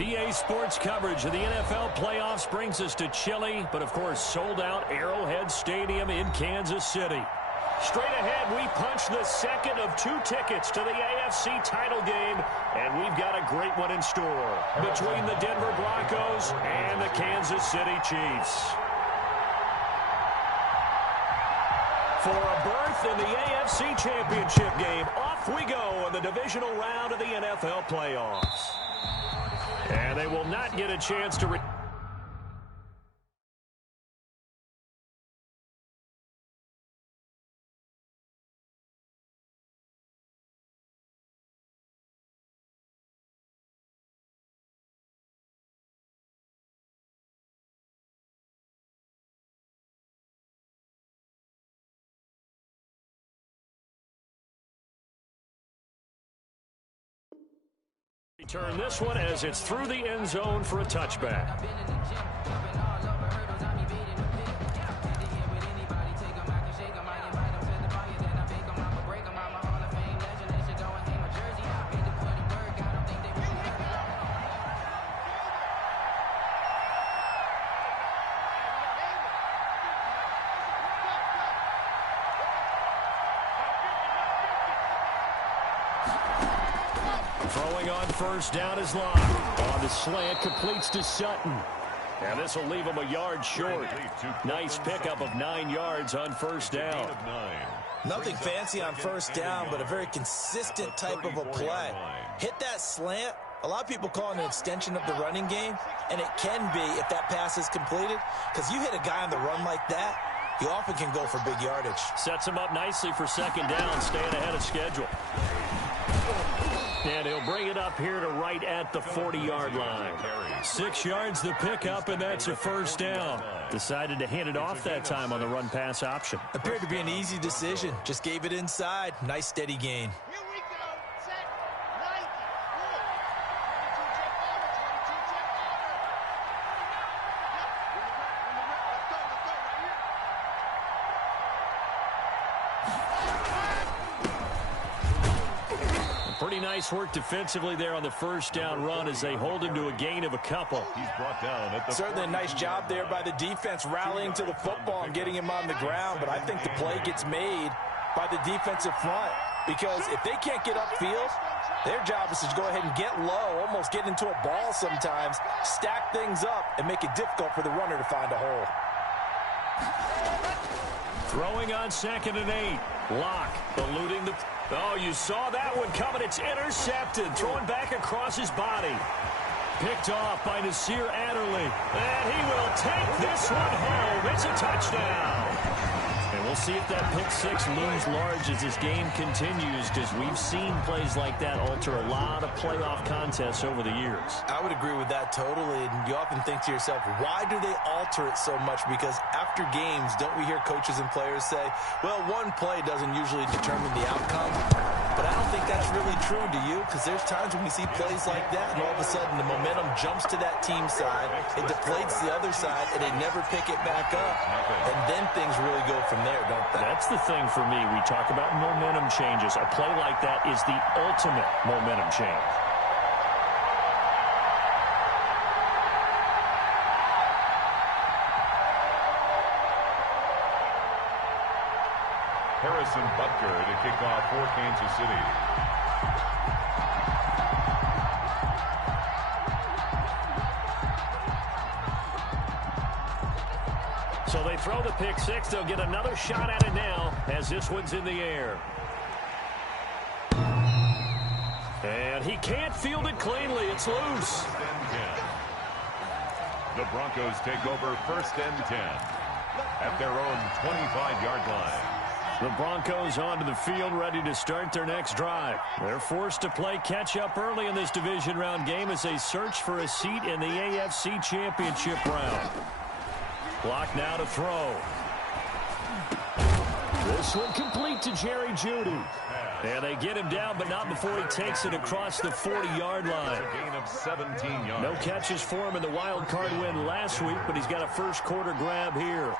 EA Sports coverage of the NFL playoffs brings us to chilly, but of course sold-out Arrowhead Stadium in Kansas City. Straight ahead, we punch the second of 2 tickets to the AFC title game, and we've got a great one in store between the Denver Broncos and the Kansas City Chiefs. For a berth in the AFC Championship game, off we go in the divisional round of the NFL playoffs. And they will not get a chance to... Return this one as it's through the end zone for a touchback. Throwing on first down is Locke. On the slant, completes to Sutton. And this will leave him a yard short. Nice pickup of 9 yards on first down. Nothing fancy on first down, but a very consistent type of a play. Hit that slant. A lot of people call it an extension of the running game, and it can be if that pass is completed, because you hit a guy on the run like that, he often can go for big yardage. Sets him up nicely for second down, staying ahead of schedule. And he'll bring it up here to right at the 40-yard line. 6 yards the pickup, and that's a first down. Decided to hand it off that time on the run-pass option. Appeared to be an easy decision. Just gave it inside. Nice, steady gain. Pretty nice work defensively there on the first down run as they hold him to a gain of a couple. He's brought down at the Certainly a nice job there by the defense rallying to the football and getting him on the ground, but I think the play gets made by the defensive front because if they can't get upfield, their job is to go ahead and get low, almost get into a ball sometimes, stack things up, and make it difficult for the runner to find a hole. Throwing on 2nd and 8. Locke eluding the... Oh, you saw that one coming. It's intercepted. Throwing back across his body. Picked off by Nasir Adderley. And he will take this one home. It's a touchdown. And we'll see if that pick 6 looms large as this game continues, because we've seen plays like that alter a lot of playoff contests over the years. I would agree with that totally, and you often think to yourself, why do they alter it so much? Because after games, don't we hear coaches and players say, well, one play doesn't usually determine the outcome? But I don't think that's really true, do you? Because there's times when we see plays like that, and all of a sudden the momentum jumps to that team side, it deflates the other side, and they never pick it back up. And then things really go from there, don't they? That's the thing for me. We talk about momentum changes. A play like that is the ultimate momentum change. Harrison Butker to kick off for Kansas City. So they throw the pick 6. They'll get another shot at it now as this one's in the air. And he can't field it cleanly. It's loose. The Broncos take over 1st and 10 at their own 25-yard line. The Broncos onto the field, ready to start their next drive. They're forced to play catch-up early in this division round game as they search for a seat in the AFC Championship round. Clock now to throw. This one complete to Jerry Jeudy. And they get him down, but not before he takes it across the 40-yard line. A gain of 17 yards. No catches for him in the wild card win last week, but he's got a first quarter grab here.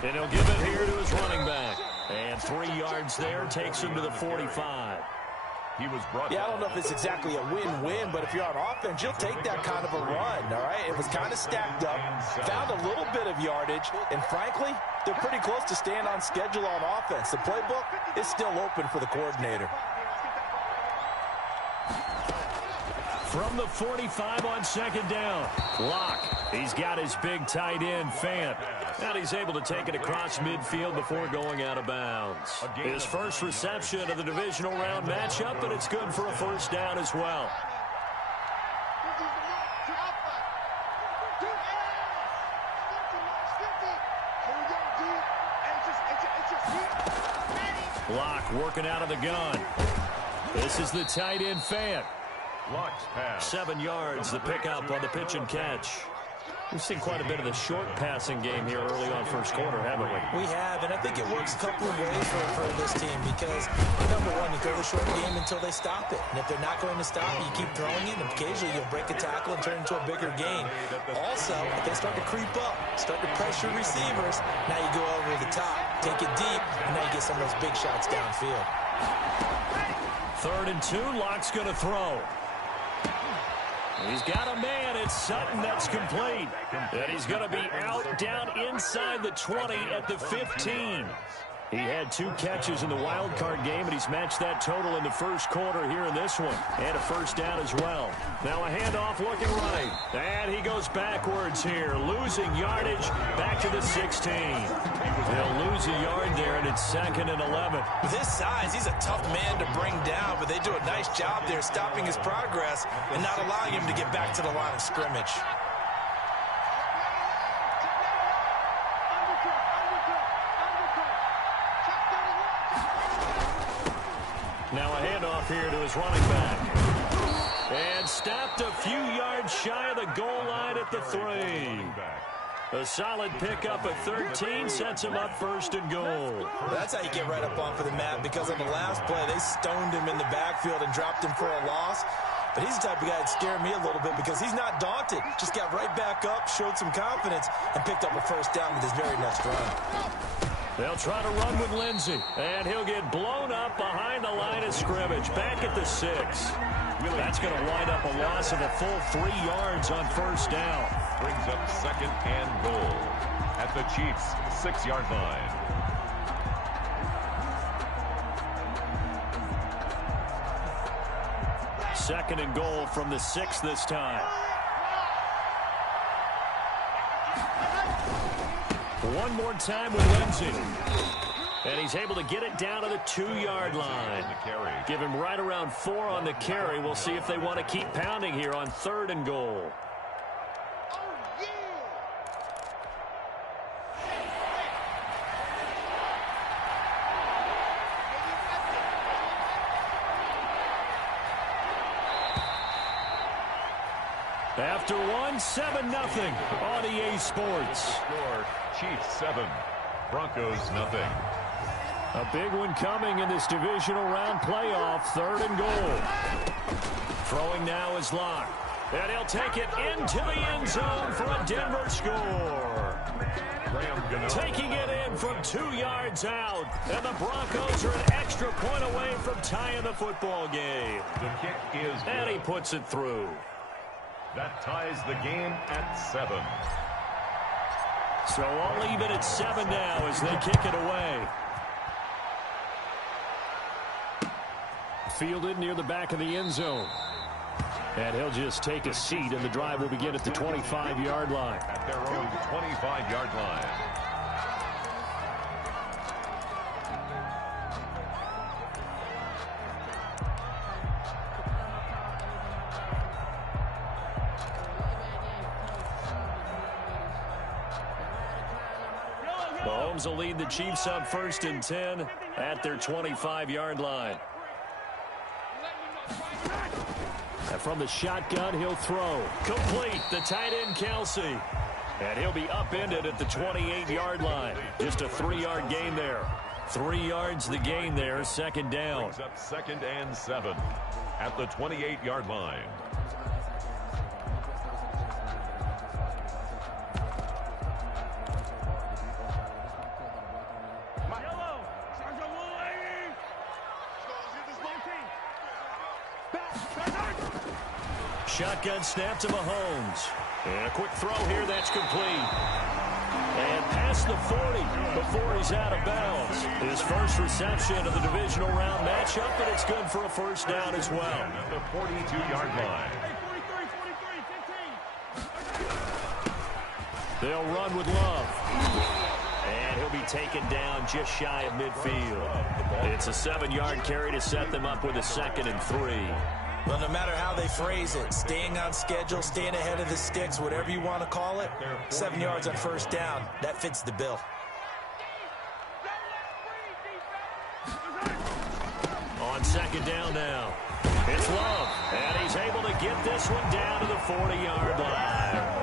And he'll give it here to his running back. And 3 yards there takes him to the 45. He was brought I don't know if it's exactly a win-win, but if you're on offense, you'll take that kind of a run, all right? It was kind of stacked up, found a little bit of yardage, and frankly, they're pretty close to staying on schedule on offense. The playbook is still open for the coordinator. From the 45 on second down. Locke. He's got his big tight end, Fant. And he's able to take it across midfield before going out of bounds. His first reception of the divisional round matchup, and it's good for a first down as well. Locke working out of the gun. This is the tight end, Fant. 7 yards, the pickup on the pitch and catch. We've seen quite a bit of the short passing game here early on first quarter, haven't we? We have, and I think it works a couple of ways for this team because, number one, you go the short game until they stop it. And if they're not going to stop it, you keep throwing it, and occasionally you'll break a tackle and turn it into a bigger gain. Also, if they start to creep up, start to pressure receivers, now you go over the top, take it deep, and now you get some of those big shots downfield. 3rd and 2, Locke's going to throw. He's got a man. It's Sutton that's complete. And he's going to be out down inside the 20 at the 15. He had 2 catches in the wild card game, and he's matched that total in the first quarter here in this one. And a first down as well. Now a handoff looking right. And he goes backwards here, losing yardage back to the 16. They'll lose a yard there, and it's 2nd and 11. With his size, he's a tough man to bring down, but they do a nice job there stopping his progress and not allowing him to get back to the line of scrimmage. Now a handoff here to his running back. And stopped a few yards shy of the goal line at the 3. A solid pickup at 13 sets him up 1st and goal. That's how you get right up off of the mat, because on the last play, they stoned him in the backfield and dropped him for a loss. But he's the type of guy that scared me a little bit because he's not daunted. Just got right back up, showed some confidence, and picked up a first down with his very next run. They'll try to run with Lindsey, and he'll get blown up behind the line of scrimmage, back at the 6. That's going to wind up a loss of a full 3 yards on first down. Brings up 2nd and goal at the Chiefs' 6-yard line. Second and goal from the 6 this time. One more time with Lindsey. And he's able to get it down to the 2-yard line. Give him right around 4 on the carry. We'll see if they want to keep pounding here on 3rd and goal. After 7-0 on EA Sports. Score, Chiefs 7, Broncos 0. A big one coming in this divisional round playoff, 3rd and goal. Throwing now is Locke. And he'll take it into the end zone for a Denver score. Taking it in from 2 yards out. And the Broncos are an extra point away from tying the football game. The kick is good. And he puts it through. That ties the game at 7. So all even at 7 now as they kick it away. Fielded near the back of the end zone. And he'll just take a seat, and the drive will begin at the 25-yard line. At their own 25-yard line. Mahomes will lead the Chiefs up 1st and 10 at their 25-yard line. And from the shotgun, he'll throw. Complete, the tight end, Kelsey. And he'll be upended at the 28-yard line. Just a 3-yard gain there. 3 yards the gain there, 2nd down. Brings up 2nd and 7 at the 28-yard line. shotgun snap to Mahomes. And a quick throw here that's complete. And past the 40 before he's out of bounds. His first reception of the divisional round matchup, but it's good for a first down as well. At the 42-yard line. They'll run with Love. And he'll be taken down just shy of midfield. It's a 7-yard carry to set them up with a 2nd and 3. Well, no matter how they phrase it, staying on schedule, staying ahead of the sticks, whatever you want to call it, 7 yards on first down, that fits the bill. On 2nd down now, it's Love, and he's able to get this one down to the 40-yard line.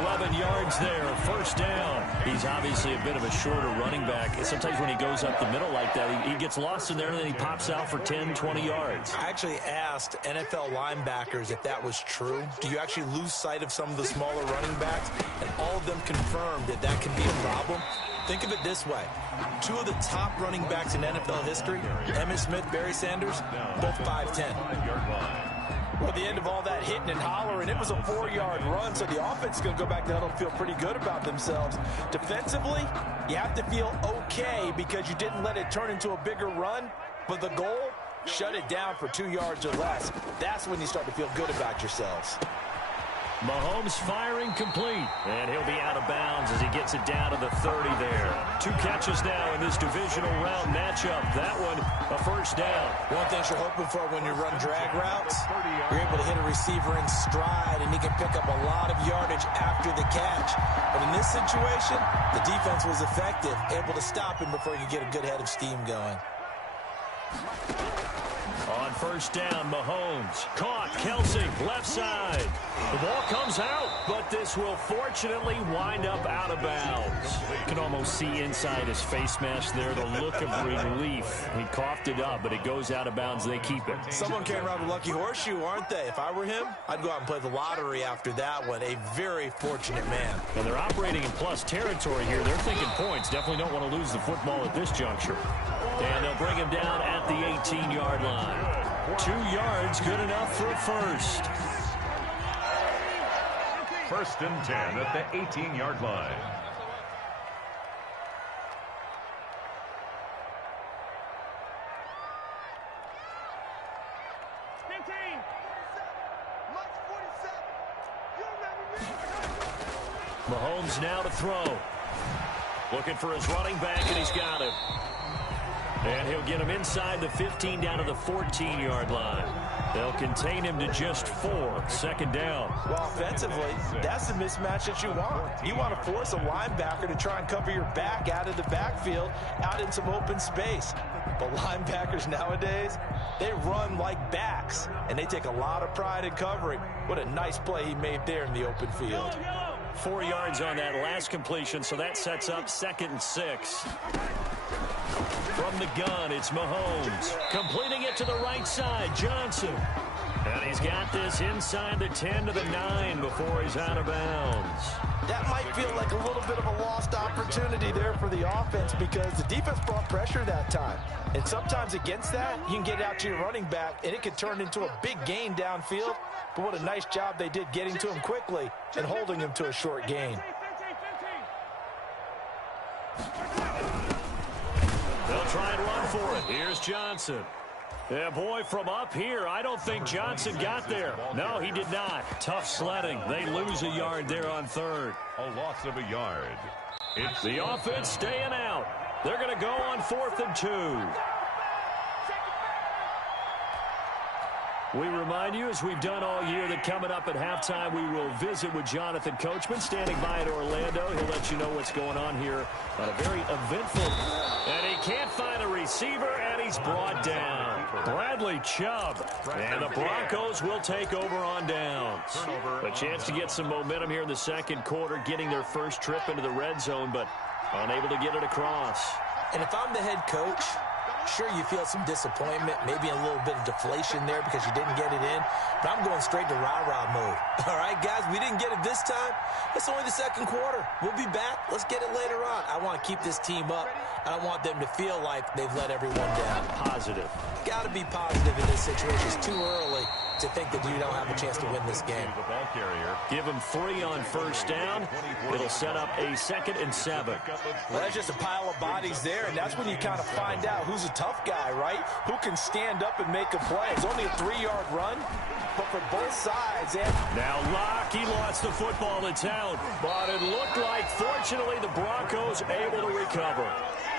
11 yards there, first down. He's obviously a bit of a shorter running back. Sometimes when he goes up the middle like that, he gets lost in there, and then he pops out for 10, 20 yards. I actually asked NFL linebackers if that was true. Do you actually lose sight of some of the smaller running backs? And all of them confirmed that that can be a problem. Think of it this way. 2 of the top running backs in NFL history, Emmitt Smith, Barry Sanders, both 5'10". Well, at the end of all that hitting and hollering, it was a 4-yard run, so the offense is going to go back to huddle and feel pretty good about themselves. Defensively, you have to feel okay because you didn't let it turn into a bigger run, but the goal, shut it down for 2 yards or less. That's when you start to feel good about yourselves. Mahomes firing complete, and he'll be out of bounds as he gets it down to the 30 there. 2 catches now in this divisional round matchup. That one, a first down. One thing you're hoping for when you run drag routes, you're able to hit a receiver in stride, and he can pick up a lot of yardage after the catch. But in this situation, the defense was effective, able to stop him before he could get a good head of steam going. On first down, Mahomes. Caught, Kelsey, left side. The ball comes out, but this will fortunately wind up out of bounds. You can almost see inside his face mask there the look of relief. He coughed it up, but it goes out of bounds. They keep it. Someone carrying around a lucky horseshoe, aren't they? If I were him, I'd go out and play the lottery after that one. A very fortunate man. And they're operating in plus territory here. They're thinking points. Definitely don't want to lose the football at this juncture. And they'll bring him down at the 18-yard line. 2 yards, good enough for a first. 1st and 10 at the 18-yard line. Mahomes now to throw. Looking for his running back, and he's got him. And he'll get him inside the 15 down to the 14-yard line. They'll contain him to just 4. 2nd down. Well, offensively, that's the mismatch that you want. You want to force a linebacker to try and cover your back out of the backfield, out in some open space. But linebackers nowadays, they run like backs, and they take a lot of pride in covering. What a nice play he made there in the open field. 4 yards on that last completion, so that sets up 2nd and 6. From the gun, it's Mahomes. Completing it to the right side, Johnson. And he's got this inside the 10 to the 9 before he's out of bounds. That might feel like a little bit of a lost opportunity there for the offense because the defense brought pressure that time. And sometimes against that, you can get out to your running back, and it could turn into a big gain downfield. But what a nice job they did getting to him quickly and holding him to a short gain. They'll try and run for it. Here's Johnson. Yeah, boy, from up here, I don't think Johnson got there. No, he did not. Tough sledding. They lose a yard there on 3rd. A loss of a yard. It's the offense staying out. They're going to go on 4th and 2. We remind you, as we've done all year, that coming up at halftime, we will visit with Jonathan Coachman, standing by at Orlando. He'll let you know what's going on here on a very eventful. And he can't find a receiver, and he's brought down. Bradley Chubb. And the Broncos will take over on downs. A chance to get some momentum here in the 2nd quarter, getting their first trip into the red zone, but unable to get it across. And if I'm the head coach, sure, you feel some disappointment, maybe a little bit of deflation there because you didn't get it in, but I'm going straight to rah-rah mode. All right, guys, we didn't get it this time. It's only the 2nd quarter. We'll be back. Let's get it later on. I want to keep this team up. I don't want them to feel like they've let everyone down. Positive. Got to be positive in this situation. It's too early. to think that you don't have a chance to win this game. Give him 3 on first down. It'll set up a 2nd and 7. Well, that's just a pile of bodies there, and that's when you kind of find out who's a tough guy, right? Who can stand up and make a play. It's only a 3-yard run, but for both sides. Now Locke, he lost the football. It's out. But it looked like, fortunately, the Broncos able to recover.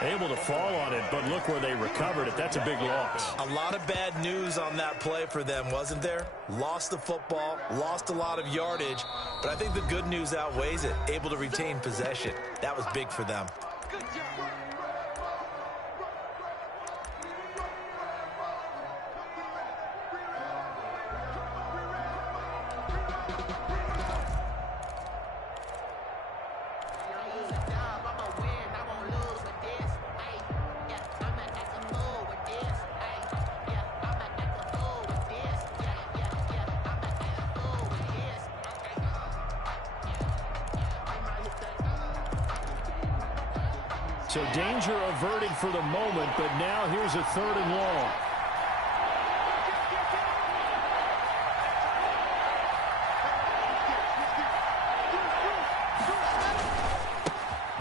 Able to fall on it, but look where they recovered it. That's a big loss. A lot of bad news on that play for them, wasn't there? Lost the football, lost a lot of yardage, but I think the good news outweighs it. Able to retain possession. That was big for them. Good job. So danger averted for the moment, but now here's a 3rd and long.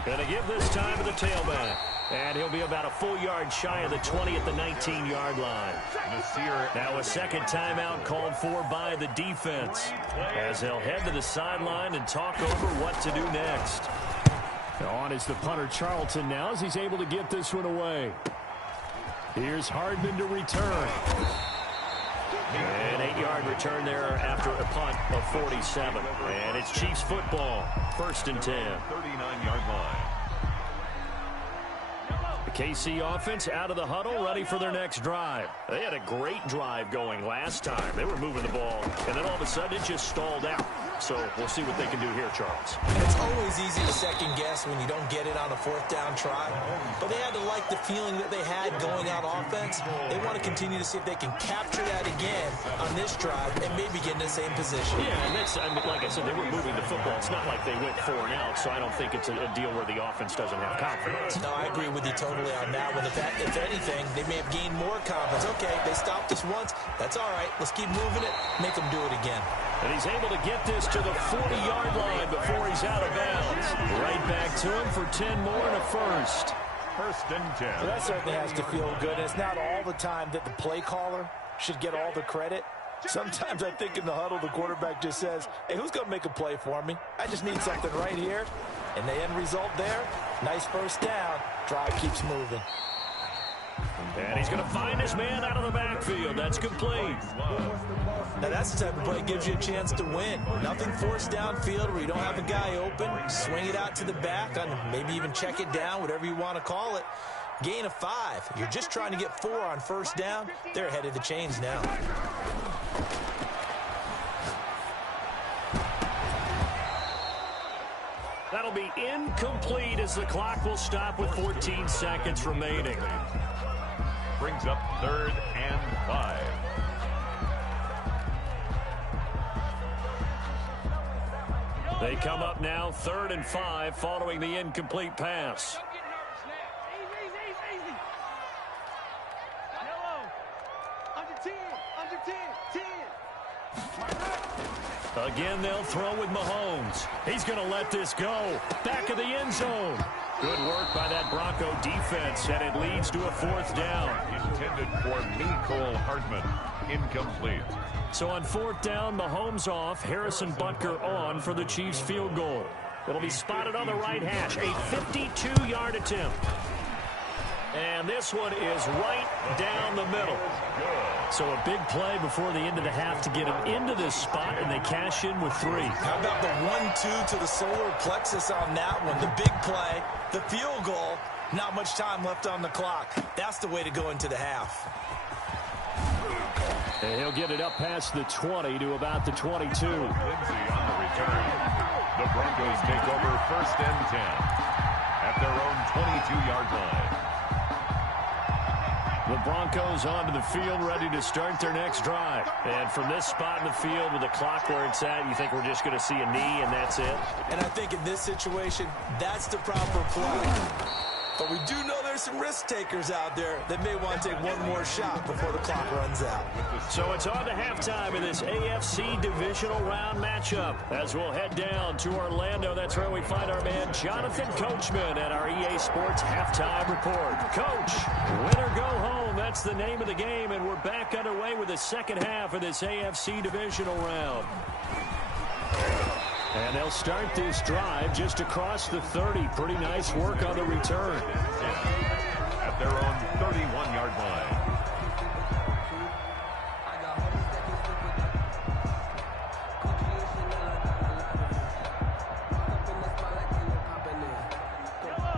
Going to give this time to the tailback. And he'll be about a full yard shy of the 20 at the 19-yard line. Now a second timeout called for by the defense, as they'll head to the sideline and talk over what to do next. On is the punter Charlton now as he's able to get this one away. Here's Hardman to return. An 8-yard return there after a punt of 47. And it's Chiefs football, 1st and 10. 39-yard line. The KC offense out of the huddle, ready for their next drive. They had a great drive going last time. They were moving the ball, and then all of a sudden it just stalled out. So we'll see what they can do here, Charles. It's always easy to second guess when you don't get it on a 4th down try. But they had to like the feeling that they had going out offense. They want to continue to see if they can capture that again on this drive and maybe get in the same position. Yeah, and that's, I mean, like I said, they were moving the football. It's not like they went 4 and out, so I don't think it's a deal where the offense doesn't have confidence. No, I agree with you totally on that one. If anything, they may have gained more confidence. Okay, they stopped us once. That's all right. Let's keep moving it. Make them do it again. And he's able to get this to the 40-yard line before he's out of bounds. Right back to him for 10 more and a 1st. 1st and 10. Well, that certainly has to feel good. It's not all the time that the play caller should get all the credit. Sometimes I think in the huddle, the quarterback just says, hey, who's going to make a play for me? I just need something right here. And the end result there, nice 1st down. Drive keeps moving. And he's going to find his man out of the backfield. That's complete. Now that's the type of play that gives you a chance to win. Nothing forced downfield where you don't have a guy open. Swing it out to the back, maybe even check it down, whatever you want to call it. Gain of 5. You're just trying to get 4 on 1st down. They're ahead of the chains now. That'll be incomplete as the clock will stop with 14 seconds remaining. Brings up 3rd and 5. They come up now 3rd and 5 following the incomplete pass. Don't get nervous now. Easy. Yellow. Under 10. Under 10. 10. Again, they'll throw with Mahomes. He's going to let this go. Back of the end zone. Good work by that Bronco defense, and it leads to a 4th down. Intended for Mecole Hardman. Incomplete. So on 4th down, Mahomes off, Harrison Butker on for the Chiefs field goal. It'll be spotted on the right hash, a 52-yard attempt. And this one is right down the middle. So a big play before the end of the half to get him into this spot, and they cash in with 3. How about the 1-2 to the solar plexus on that one? The big play, the field goal, not much time left on the clock. That's the way to go into the half. And he'll get it up past the 20 to about the 22. Lindsey on the return. The Broncos take over 1st and 10 at their own 22-yard line. The Broncos onto the field, ready to start their next drive. And from this spot in the field with the clock where it's at, you think we're just going to see a knee and that's it? And I think in this situation, that's the proper play. But we do know there's some risk takers out there that may want to take one more shot before the clock runs out. So it's on to halftime in this AFC divisional round matchup. As we'll head down to Orlando, that's where we find our man Jonathan Coachman at our EA Sports Halftime Report. Coach, win or go home, that's the name of the game, and we're back underway with the second half of this AFC divisional round. And they'll start this drive just across the 30. Pretty nice work on the return. At their own 31-yard line.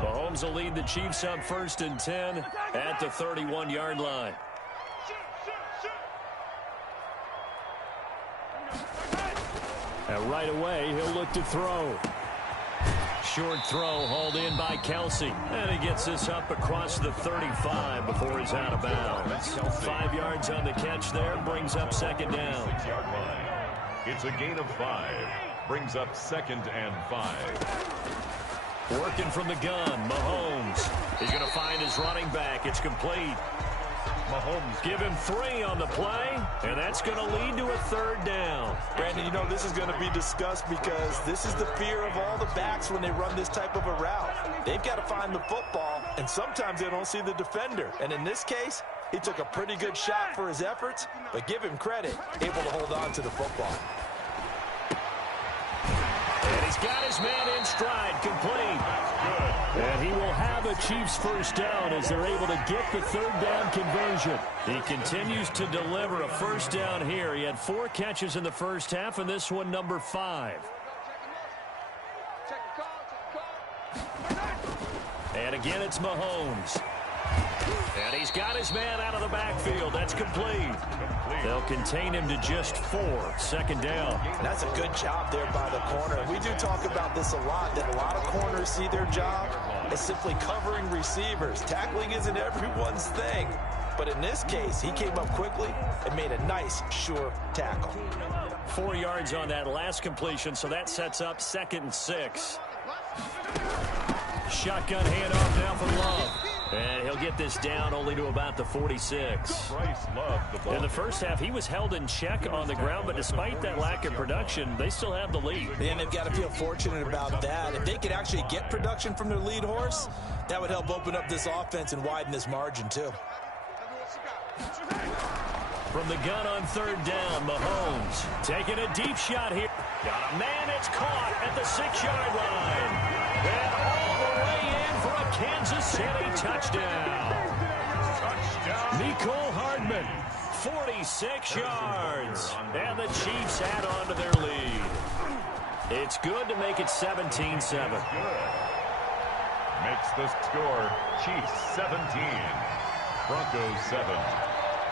Mahomes will lead the Chiefs up 1st and 10 at the 31-yard line. And right away, he'll look to throw. Short throw hauled in by Kelsey. And he gets this up across the 35 before he's out of bounds. 5 yards on the catch there, brings up second down. 6-yard line. It's a gain of 5. Brings up 2nd and 5. Working from the gun, Mahomes. He's going to find his running back. It's complete. Mahomes give him 3 on the play, and that's going to lead to a 3rd down. Brandon, you know this is going to be discussed because this is the fear of all the backs when they run this type of a route. They've got to find the football, and sometimes they don't see the defender. And in this case, he took a pretty good shot for his efforts, but give him credit, able to hold on to the football. And he's got his man in stride, complete. And he will have a Chiefs first down as they're able to get the 3rd down conversion. He continues to deliver a first down here. He had 4 catches in the first half, and this one number 5. And again, it's Mahomes. And he's got his man out of the backfield. That's complete. They'll contain him to just 4. 2nd down. And that's a good job there by the corner. We do talk about this a lot, that a lot of corners see their job as simply covering receivers. Tackling isn't everyone's thing. But in this case, he came up quickly and made a nice, sure tackle. 4 yards on that last completion, so that sets up 2nd and 6. Shotgun handoff now for Love. And he'll get this down only to about the 46. In the first half, he was held in check on the ground, but despite that lack of production, they still have the lead. And they've got to feel fortunate about that. If they could actually get production from their lead horse, that would help open up this offense and widen this margin, too. From the gun on 3rd down, Mahomes taking a deep shot here. Got a man, it's caught at the 6-yard line. And all the way in for a Kansas City touchdown. Mecole Hardman, 46 yards. And the Chiefs add on to their lead. It's good to make it 17-7. Makes the score Chiefs 17, Broncos 7.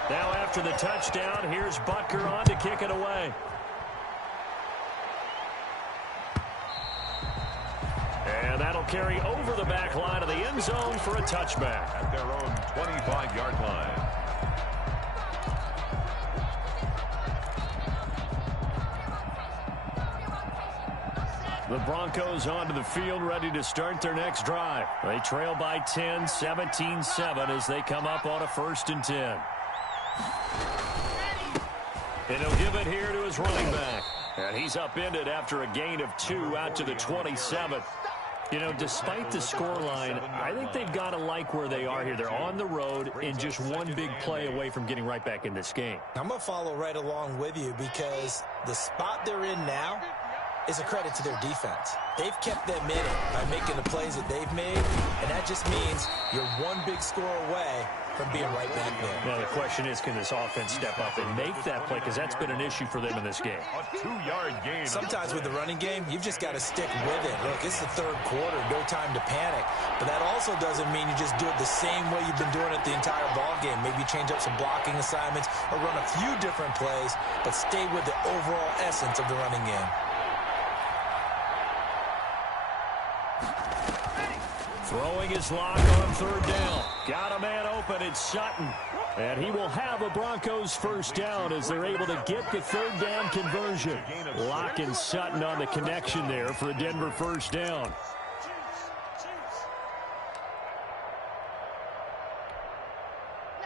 Now after the touchdown, here's Butker on to kick it away. And that'll carry over the back line of the end zone for a touchback. At their own 25-yard line. The Broncos onto the field, ready to start their next drive. They trail by 10, 17-7 as they come up on a 1st and 10. And he'll give it here to his running back. And he's upended after a gain of 2 out to the 27. You know, despite the scoreline, I think they've got to like where they are here. They're on the road and just one big play away from getting right back in this game. I'm going to follow right along with you because the spot they're in now is a credit to their defense. They've kept them in it by making the plays that they've made, and that just means you're one big score away from being right back there. Now, the question is, can this offense step up and make that play? Because that's been an issue for them in this game. A 2-yard gain. Sometimes with the running game, you've just got to stick with it. Look, it's the 3rd quarter, no time to panic. But that also doesn't mean you just do it the same way you've been doing it the entire ball game. Maybe change up some blocking assignments or run a few different plays, but stay with the overall essence of the running game. Throwing his lock on 3rd down. Got a man open. It's Sutton. And he will have a Broncos first down as they're able to get the 3rd down conversion. Lock and Sutton on the connection there for a Denver first down.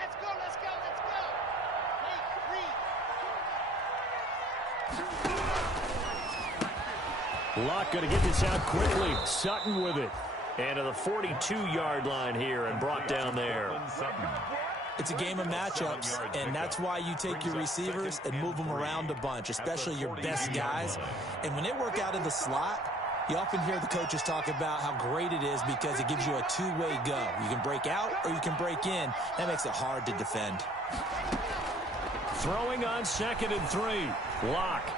Let's go, let's go, let's go. Hey, Locke going to get this out quickly. Sutton with it. And to the 42-yard line here and brought down there. It's a game of matchups, and that's why you take your receivers and move them around a bunch, especially your best guys. And when they work out of the slot, you often hear the coaches talk about how great it is because it gives you a two-way go. You can break out or you can break in. That makes it hard to defend. Throwing on 2nd and 3. Locke.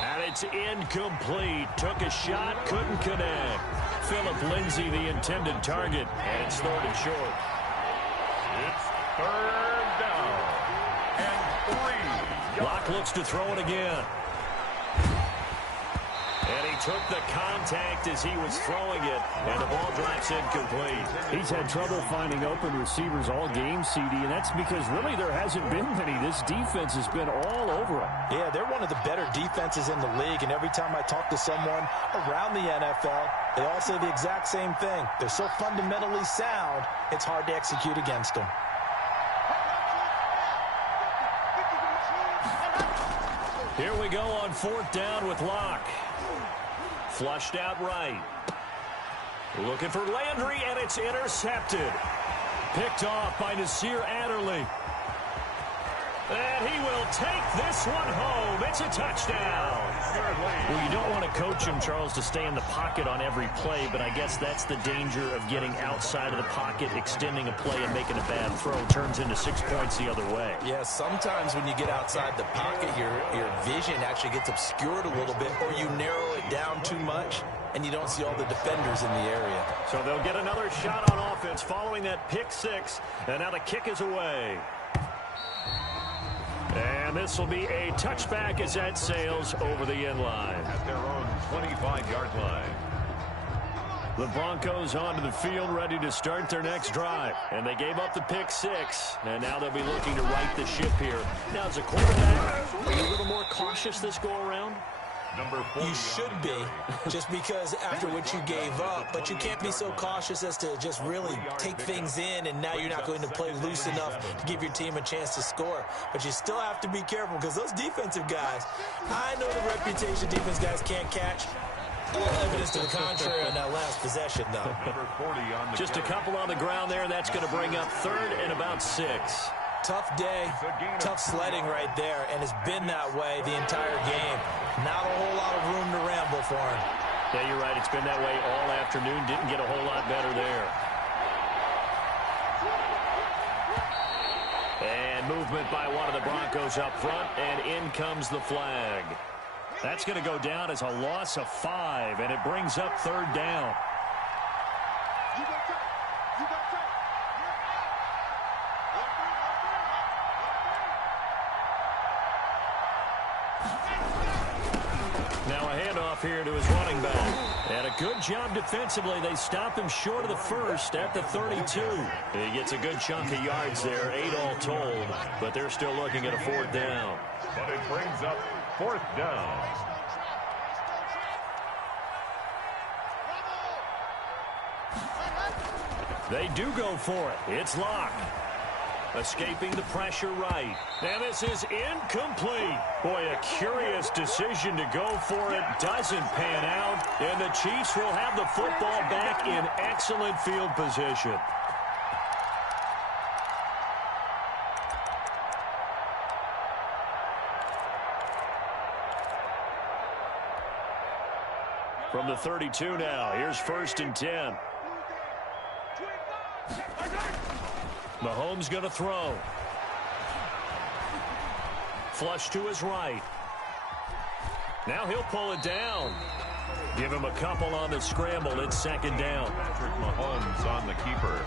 And it's incomplete. Took a shot, couldn't connect. Philip Lindsay, the intended target, and it's 3rd and short. It's 3rd down and 3. Locke looks to throw it again. And he took the contact as he was throwing it, and the ball drops incomplete. He's had trouble finding open receivers all game, CD, and that's because really there hasn't been many. This defense has been all over him. Yeah, they're one of the better defenses in the league, and every time I talk to someone around the NFL, they all say the exact same thing. They're so fundamentally sound, it's hard to execute against them. Here we go on 4th down with Locke. Flushed out right. Looking for Landry, and it's intercepted. Picked off by Nasir Adderley. And he will take this one home. It's a touchdown. Well, you don't want to coach him, Charles, to stay in the pocket on every play, but I guess that's the danger of getting outside of the pocket, extending a play, and making a bad throw. Turns into 6 points the other way. Yeah, sometimes when you get outside the pocket, your vision actually gets obscured a little bit, or you narrow it down too much, and you don't see all the defenders in the area. So they'll get another shot on offense following that pick 6, and now the kick is away. And this will be a touchback as that sails over the end line. At their own 25-yard line. The Broncos onto the field ready to start their next drive. And they gave up the pick 6, and now they'll be looking to right the ship here. Now, as a quarterback, are you a little more cautious this go-around? You should be, just because after what you gave up, but you can't be so cautious as to just really take things in, and now you're not going to play loose enough to give your team a chance to score. But you still have to be careful because those defensive guys, I know the reputation defense guys can't catch. All evidence to the contrary on that last possession, though. Just a couple on the ground there. That's going to bring up 3rd and about 6. Tough day, tough sledding right there, and it's been that way the entire game. Not a whole lot of room to ramble for him. Yeah, you're right. It's been that way all afternoon. Didn't get a whole lot better there. And movement by one of the Broncos up front, and in comes the flag. That's going to go down as a loss of 5, and it brings up 3rd down. you got time. You got time. Now a handoff here to his running back. And a good job defensively. They stop him short of the 1st at the 32. He gets a good chunk of yards there, 8 all told, but they're still looking at a 4th down. But it brings up 4th down. They do go for it. It's Locke. Escaping the pressure right. And this is incomplete. Boy, a curious decision to go for it. Doesn't pan out. And the Chiefs will have the football back in excellent field position. From the 32 now, here's 1st and 10. Mahomes going to throw. Flush to his right. Now he'll pull it down. Give him a couple on the scramble. It's 2nd down. Patrick Mahomes on the keeper.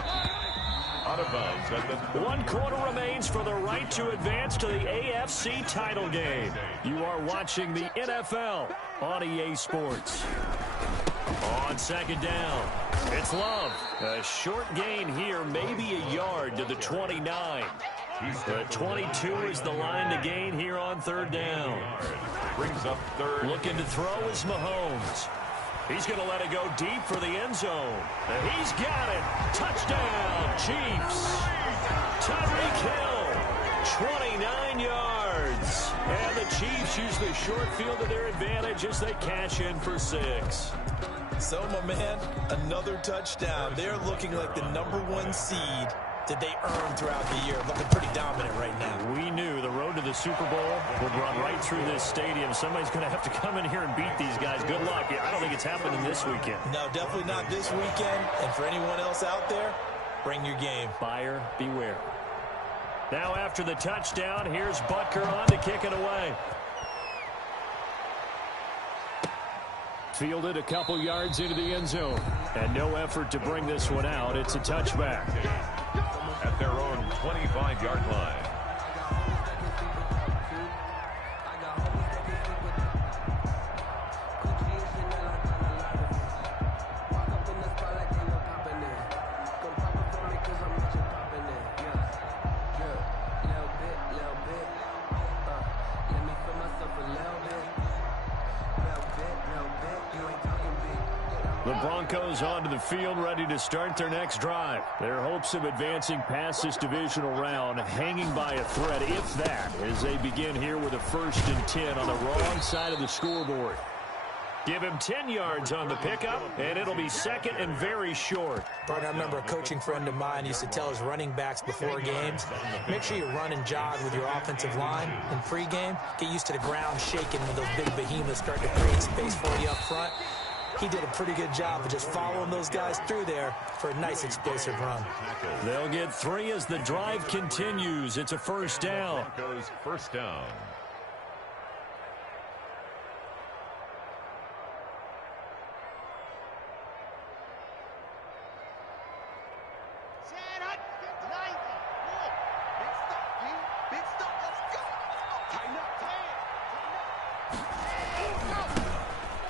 Out of bounds at the 1 quarter remains for the right to advance to the AFC title game. You are watching the NFL on EA Sports. On 2nd down, it's Love. A short gain here, maybe a yard to the 29. The 22 is the line to gain here on 3rd down. brings up 3rd. Looking to throw is Mahomes. He's going to let it go deep for the end zone. And he's got it. Touchdown, Chiefs. Tyreek Hill, 29 yards. And the Chiefs use the short field to their advantage as they cash in for 6. So, my man, another touchdown. They're looking like the #1 seed that they earned throughout the year. Looking pretty dominant right now. We knew the road to the Super Bowl would run right through this stadium. Somebody's going to have to come in here and beat these guys. Good luck. I don't think it's happening this weekend. No, definitely not this weekend. And for anyone else out there, bring your game. Buyer beware. Now after the touchdown, here's Butker on to kick it away. Fielded a couple yards into the end zone. And no effort to bring this one out. It's a touchback. At their own 25-yard line. The Broncos onto the field, ready to start their next drive. Their hopes of advancing past this divisional round hanging by a thread, if that, as they begin here with a 1st and 10 on the wrong side of the scoreboard. Give him 10 yards on the pickup, and it'll be 2nd and very short. Partner, I remember a coaching friend of mine used to tell his running backs before games, make sure you run and jog with your offensive line in pregame. Get used to the ground shaking when those big behemoths start to create space for you up front. He did a pretty good job of just following those guys through there for a nice explosive run. They'll get 3 as the drive continues. It's a 1st down. Broncos 1st down.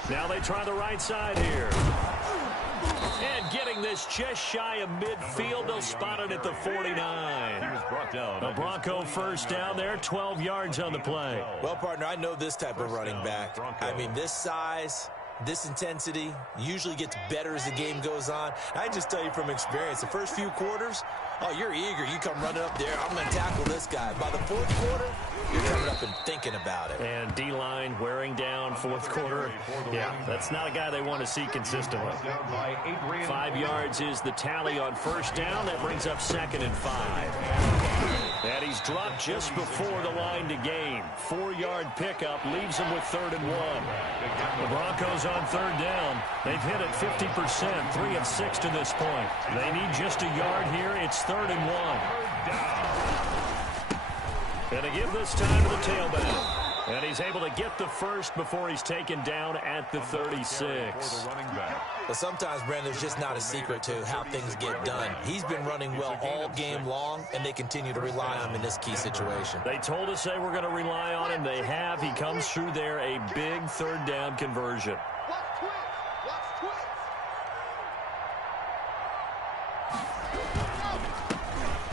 Now they try the right side here. And getting this just shy of midfield, they'll spot it at the 49. He was brought down. A Bronco 1st down there, 12 yards on the play. Well, partner, I know this type of running back. I mean, this size, this intensity usually gets better as the game goes on. I just tell you from experience, the first few quarters, oh, you're eager. You come running up there. I'm going to tackle this guy. By the 4th quarter, you're coming up and thinking about it. And D-line wearing down 4th quarter. Yeah, that's not a guy they want to see consistently. 5 yards is the tally on 1st down. That brings up 2nd and 5. And he's dropped just before the line to gain. 4-yard pickup leaves him with 3rd and 1. The Broncos on 3rd down. They've hit it 50%, 3 of 6 to this point. They need just a yard here. It's 3rd and 1. And to give this time to the tailback. And he's able to get the 1st before he's taken down at the 36. But sometimes, Brandon, there's just not a secret to how things get done. He's been running well all game long, and they continue to rely on him in this key situation. They told us they were going to rely on him. They have. He comes through there, a big 3rd down conversion.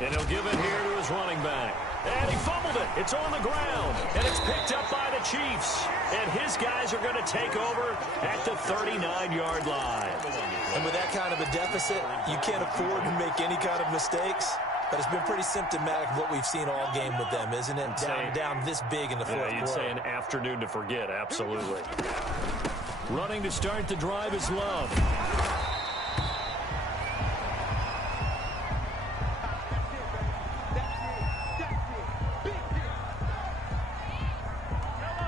And he'll give it here to his running back. And he fumbled it. It's on the ground. And it's picked up by the Chiefs. And his guys are going to take over at the 39-yard line. And with that kind of a deficit, you can't afford to make any kind of mistakes. But it's been pretty symptomatic of what we've seen all game with them, isn't it? Down this big in the 4th quarter. You'd say an afternoon to forget, absolutely. Running to start the drive is Love.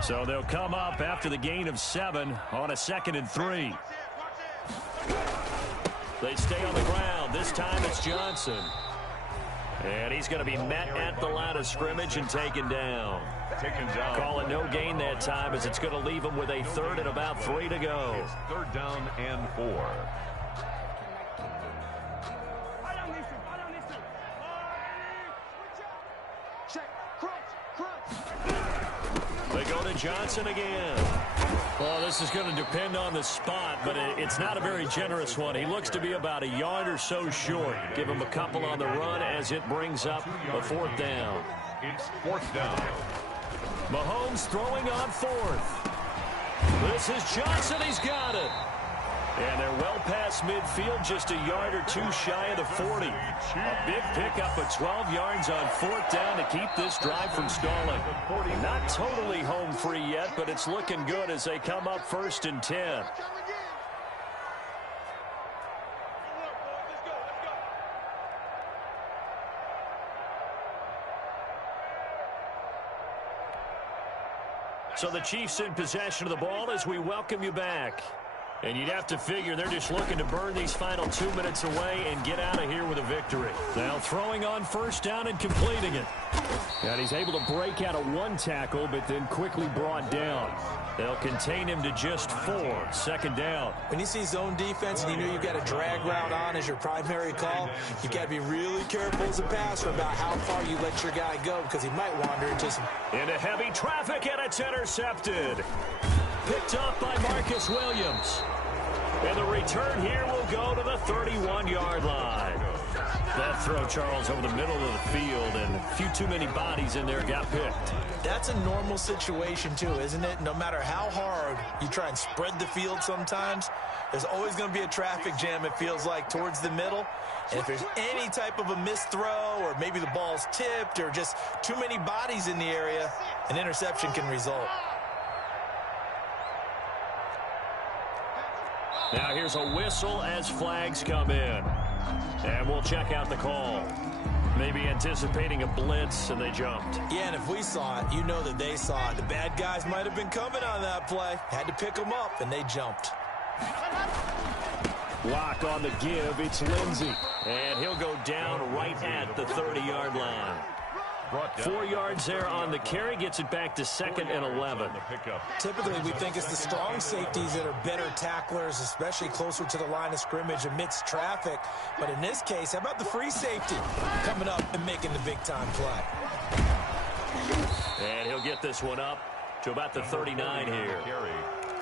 So they'll come up after the gain of 7 on a 2nd and 3. They stay on the ground. This time it's Johnson. And he's going to be met at the line of scrimmage and taken down. Call it no gain that time as it's going to leave him with a 3rd and about 3 to go. 3rd down and 4. They go to Johnson again. Well, this is going to depend on the spot, but it's not a very generous one. He looks to be about a yard or so short. Give him a couple on the run as it brings up a 4th down. It's 4th down. Mahomes throwing on 4th. This is Johnson. He's got it. And they're well past midfield, just a yard or two shy of the 40. A big pickup of 12 yards on 4th down to keep this drive from stalling. Not totally home free yet, but it's looking good as they come up 1st and 10. So the Chiefs in possession of the ball as we welcome you back. And you'd have to figure they're just looking to burn these final 2 minutes away and get out of here with a victory. Now throwing on 1st down and completing it. And he's able to break out of 1 tackle, but then quickly brought down. They'll contain him to just 4. 2nd down. When you see zone defense and you know you've got a drag route on as your primary call, you've got to be really careful as a passer about how far you let your guy go because he might wander into some... Into heavy traffic, and it's intercepted. Picked up by Marcus Williams. And the return here will go to the 31-yard line. That throw, Charles, over the middle of the field, and a few too many bodies in there got picked. That's a normal situation, too, isn't it? No matter how hard you try and spread the field sometimes, there's always going to be a traffic jam, it feels like, towards the middle. And if there's any type of a missed throw or maybe the ball's tipped or just too many bodies in the area, an interception can result. Now here's a whistle as flags come in. And we'll check out the call. Maybe anticipating a blitz, and they jumped. Yeah, and if we saw it, you know that they saw it. The bad guys might have been coming on that play. Had to pick them up, and they jumped. Lock on the give. It's Lindsey. And he'll go down right at the 30-yard line. 4 yards there on the carry, gets it back to 2nd and 11. Typically, we think it's the strong safeties that are better tacklers, especially closer to the line of scrimmage amidst traffic. But in this case, how about the free safety coming up and making the big-time play? And he'll get this one up to about the 39 here.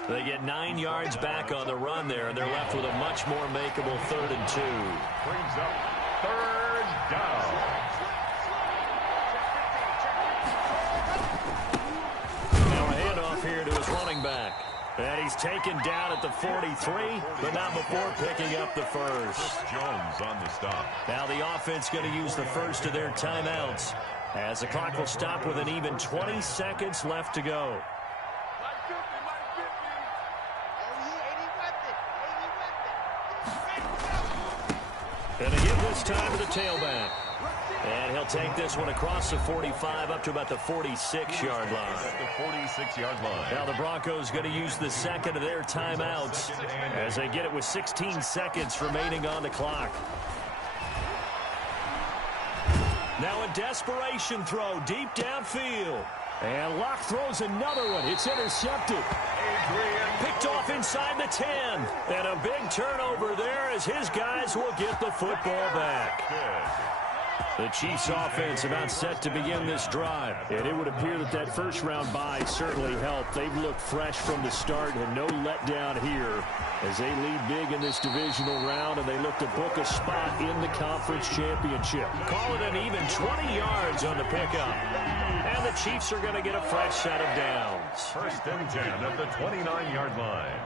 They get 9 yards back on the run there, and they're left with a much more makeable 3rd and 2. Brings up 3rd down. Here to his running back. And he's taken down at the 43, but not before picking up the first. Jones on the stop. Now the offense going to use the first of their timeouts as the clock will stop with an even 20 seconds left to go. And they give this time to the tailback. And he'll take this one across the 45 up to about the 46-yard line. The 46-yard line. Now the Broncos going to use the second of their timeouts as they get it with 16 seconds remaining on the clock. Now a desperation throw deep downfield. And Locke throws another one. It's intercepted. Picked off inside the 10. And a big turnover there as his guys will get the football back. The Chiefs offense about set to begin this drive. And it would appear that that first-round bye certainly helped. They've looked fresh from the start and no letdown here as they lead big in this divisional round, and they look to book a spot in the conference championship. Call it an even 20 yards on the pickup. And the Chiefs are going to get a fresh set of downs. 1st and 10 at the 29-yard line.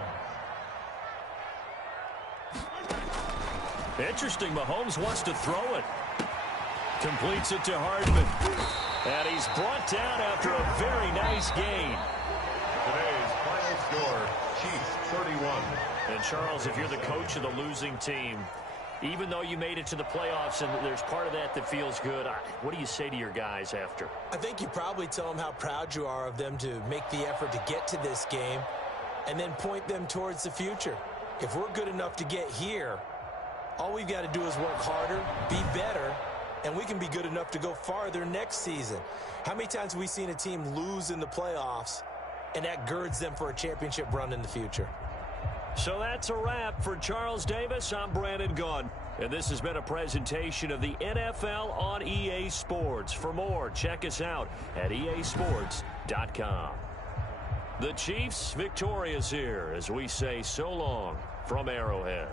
Interesting, Mahomes wants to throw it. Completes it to Hardman. And he's brought down after a very nice gain. Today's final score, Chiefs 31. And Charles, if you're the coach of the losing team, even though you made it to the playoffs and there's part of that that feels good, what do you say to your guys after? I think you probably tell them how proud you are of them to make the effort to get to this game and then point them towards the future. If we're good enough to get here, all we've got to do is work harder, be better, and we can be good enough to go farther next season. How many times have we seen a team lose in the playoffs, and that girds them for a championship run in the future? So that's a wrap for Charles Davis. I'm Brandon Gunn, and this has been a presentation of the NFL on EA Sports. For more, check us out at easports.com. The Chiefs victorious here as we say so long from Arrowhead.